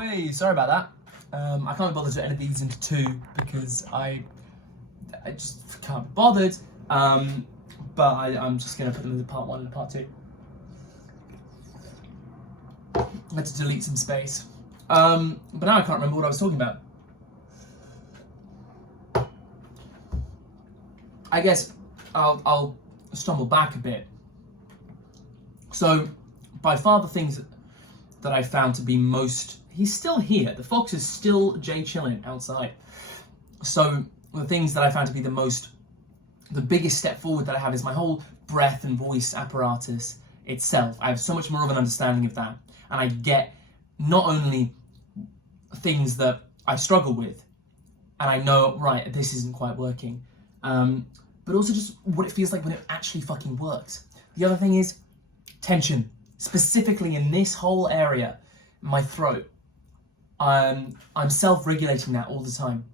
Hey, sorry about that. I can't be bothered to edit these into two because I just can't be bothered. But I'm just going to put them into part one and part two. I had to delete some space. But now I can't remember what I was talking about. I guess I'll stumble back a bit. So, by far the things that I found to be most... He's still here. The fox is still chilling outside. So, the things that I found to be the biggest step forward that I have is my whole breath and voice apparatus itself. I have so much more of an understanding of that. And I get not only things that I struggle with, and I know, right, this isn't quite working, but also just what it feels like when it actually fucking works. The other thing is tension, specifically in this whole area, my throat. I'm self-regulating that all the time.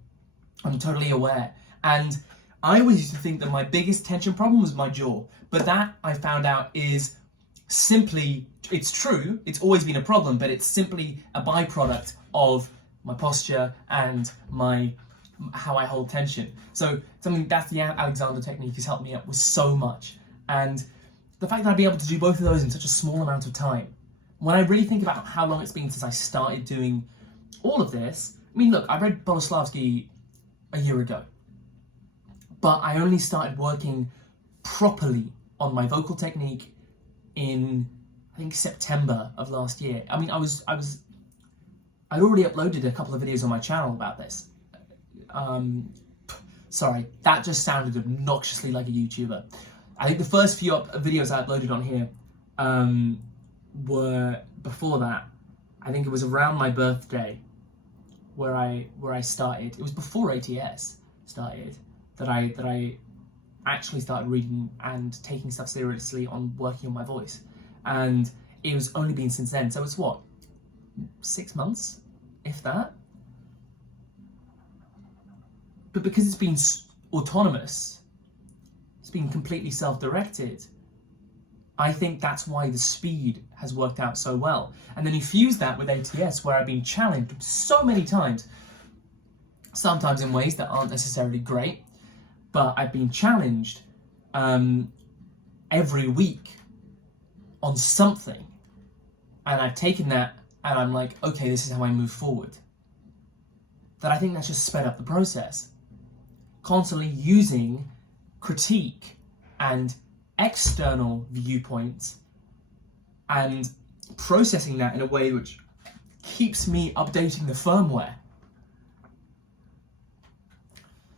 I'm totally aware. And I always used to think that my biggest tension problem was my jaw. But that, I found out, is simply, it's true, it's always been a problem, but it's simply a byproduct of my posture and how I hold tension. So that's the Alexander technique has helped me out with so much. And the fact that I'd be able to do both of those in such a small amount of time, when I really think about how long it's been since I started doing all of this, I mean, look, I read Boleslavsky a year ago, but I only started working properly on my vocal technique in, I think, September of last year. I mean, I'd already uploaded a couple of videos on my channel about this. Sorry, that just sounded obnoxiously like a YouTuber. I think the first few videos I uploaded on here were before that. I think it was around my birthday where I started. It was before ATS started that I actually started reading and taking stuff seriously on working on my voice. And it was only been since then. So it's what, 6 months, if that? But because it's been autonomous, it's been completely self-directed, I think that's why the speed has worked out so well. And then you fuse that with ATS, where I've been challenged so many times, sometimes in ways that aren't necessarily great, but I've been challenged every week on something. And I've taken that and I'm like, okay, this is how I move forward. That I think that's just sped up the process. Constantly using critique and external viewpoints and processing that in a way which keeps me updating the firmware.